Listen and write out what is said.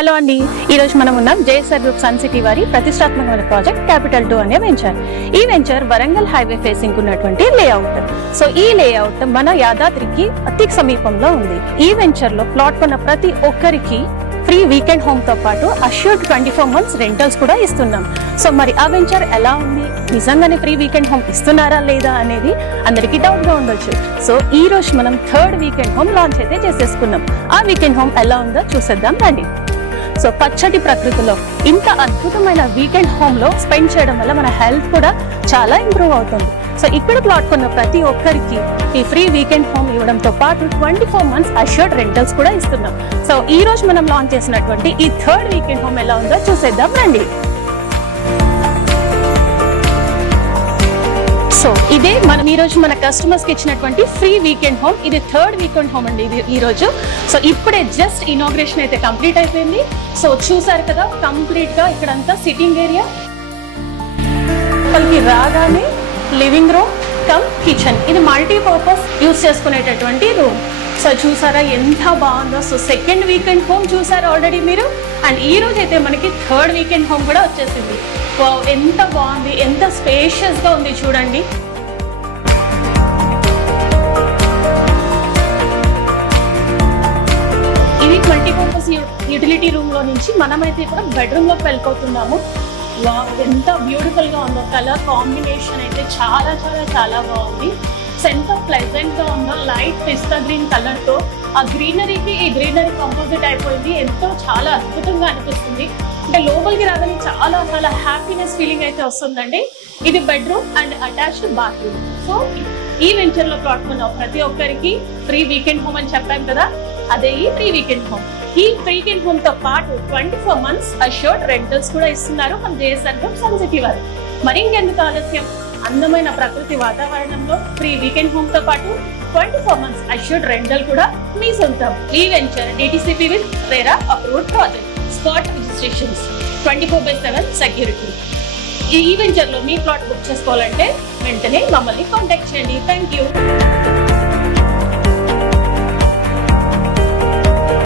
Hello అండి, ఈరోజు మనం ఉన్నాం జేఎస్ఆర్ గ్రూప్ సన్ సిటీ వారి ప్రతిష్టాత్మకమైన ప్రాజెక్ట్ క్యాపిటల్ 2 అనే వెంచర్. ఈ వెంచర్ వరంగల్ హైవే ఫేసింగ్ ఉన్నటువంటి లేఅవుట్. సో ఈ లేఅవుట్ మన యాదాద్రికి అతి సమీపంలో ఉంది. ఈ వెంచర్ లో ప్లాట్ కొన్న ప్రతి ఒక్కరికి ఫ్రీ వీకెండ్ హోమ్ తో పాటు అష్యూర్డ్ 24 months రెంటల్స్ కూడా ఇస్తున్నాం. సో మరి ఆ వెంచర్ ఎలా ఉంది, నిజంగానే ఫ్రీ వీకెండ్ హోమ్ ఇస్తున్నారా లేదా అనేది అందరికీ డౌట్ గా ఉండొచ్చు. సో ఈ రోజు మనం 3rd వీకెండ్ హోమ్ లాంచ్ అయితే చేసేసుకున్నాం. ఆ వీకెండ్ హోమ్ ఎలా ఉందో చూసేద్దాం రండి. సో పచ్చటి ప్రకృతిలో ఇంత అద్భుతమైన వీకెండ్ హోమ్ లో స్పెండ్ చేయడం వల్ల మన హెల్త్ కూడా చాలా ఇంప్రూవ్ అవుతుంది. సో ఇక్కడ ప్లాట్ కొన్న ప్రతి ఒక్కరికి ఈ ఫ్రీ వీకెండ్ హోమ్ ఇవ్వడంతో పాటు 24 months అష్యూర్డ్ రెంటల్స్ కూడా ఇస్తున్నాం. సో ఈ రోజు మనం లాంచ్ చేసినటువంటి ఈ 3rd వీకెండ్ హోమ్ ఎలా ఉందో చూసేద్దాం రండి. సో ఇదే మనం ఈ రోజు మన కస్టమర్స్ కి ఇచ్చినటువంటి ఫ్రీ వీకెండ్ హోమ్. ఇది 3rd వీకెండ్ హోమ్ అండి ఇది ఈ రోజు. సో ఇప్పుడే జస్ట్ ఇనాగ్రేషన్ అయితే కంప్లీట్ అయిపోయింది. సో చూసారు కదా, కంప్లీట్ గా ఇక్కడంతా సిట్టింగ్ ఏరియా, వాళ్ళకి రాగానే లివింగ్ రూమ్ కమ్ కిచెన్, ఇది మల్టీపర్పస్ యూజ్ చేసుకునేటటువంటి రూమ్. సో చూసారా ఎంత బాగుందో. సో 2nd వీకెండ్ హోమ్ చూసారా ఆల్రెడీ మీరు, అండ్ ఈ రోజు అయితే మనకి 3rd వీకెండ్ హోమ్ కూడా వచ్చేసింది. ఎంత బాగుంది, ఎంత స్పేషియస్ గా ఉంది చూడండి. ఇది మల్టీపర్పస్ యూటిలిటీ రూమ్ లో నుంచి మనమైతే ఇప్పుడు బెడ్రూమ్ లోకి వెళ్ళిపోతున్నాము. ఎంత బ్యూటిఫుల్ గా ఉందో, కలర్ కాంబినేషన్ అయితే చాలా చాలా చాలా బాగుంది. ఎంత ప్లెజెంట్ గా ఉందో, లైట్ పిస్తా గ్రీన్ కలర్ తో ఆ గ్రీనరీకి ఈ గ్రీనరీ కంపోజిట్ అయిపోయింది. ఎంతో చాలా అద్భుతంగా అనిపిస్తుంది. అంటే లోపలికి రాగానే చాలా చాలా హ్యాపీనెస్ ఫీలింగ్ అయితే వస్తుందండి. ఇది bedroom and attached bathroom. So ఈ వెంచర్ లో ప్లాట్ కొన్న ప్రతి ఒక్కరికి ఫ్రీ వీకెండ్ హోమ్ అని చెప్పాం కదా, అదే ఈ ఫ్రీ వీకెండ్ హోమ్. ఈ వీకెండ్ హోమ్ తో పాటు 24 months అష్యూర్డ్ రెంటల్స్ కూడా ఇస్తున్నారు మన జేఎస్ఆర్ గ్రూప్ సన్ సిటీ వారు. మరి ఇంకెందుకు ఆలస్యం, అందమైన ప్రకృతి వాతావరణంలో ఫ్రీ వీకెండ్ హోమ్ తో పాటు 24 months అష్యూర్డ్ రెంటల్ కూడా మీ సొంతం. ఈ venture DTCP with RERA approved project, spot registrations, 24/7 security. ఈ వెంచర్ లో మీ ప్లాట్ బుక్ చేసుకోవాలంటే వెంటనే మమ్మల్ని కాంటాక్ట్ చేయండి. Thank you.